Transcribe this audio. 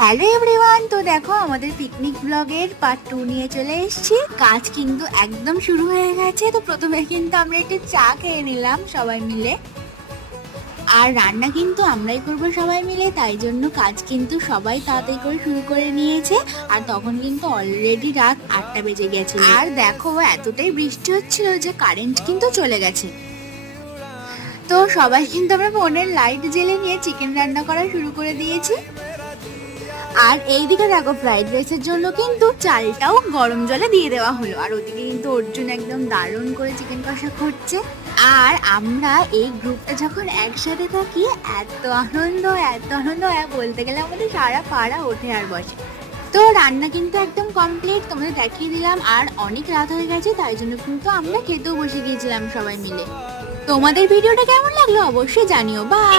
Hello everyone, তো দেখো আমাদের পিকনিক ব্লগের পার্ট 2 নিয়ে চলে এসেছি। কাজ কিন্তু একদম শুরু হয়ে গেছে। তো প্রথমে কিন্তু আমরা একটু চা খেয়ে নিলাম সবাই মিলে, আর রান্না কিন্তু আমরাই করবো সবাই মিলে, তাই জন্য কাজ কিন্তু সবাই তাড়াতাড়ি করে শুরু করে নিয়েছে। আর তখন কিন্তু অলরেডি রাত 8টা বেজে গেছে। আর দেখো এতটাই বৃষ্টি হচ্ছিল যে কারেন্ট কিন্তু চলে গেছে। তো সবাই কিন্তু আমরা ফোনের লাইট জ্বেলে নিয়ে চিকেন রান্না করা শুরু করে দিয়েছি। আর এইদিকে দেখো ফ্রাইড রাইসের জন্য কিন্তু চালটাও গরম জলে দিয়ে দেওয়া হলো। আর ওদিকে কিন্তু অর্জুন একদম দারুণ করে চিকেন কষা করছে। আর আমরা এই গ্রুপটা যখন একসাথে থাকি এত আনন্দ হয়, বলতে গেলে আমাদের সারা পাড়া ওঠে আর বসে। তো রান্না কিন্তু একদম কমপ্লিট, তোমাদের দেখিয়ে দিলাম। আর অনেক রাত হয়ে গেছে, তাই জন্য কিন্তু আমরা খেতেও বসে গিয়েছিলাম সবাই মিলে। তোমাদের ভিডিওটা কেমন লাগলো অবশ্যই জানিও। বাই।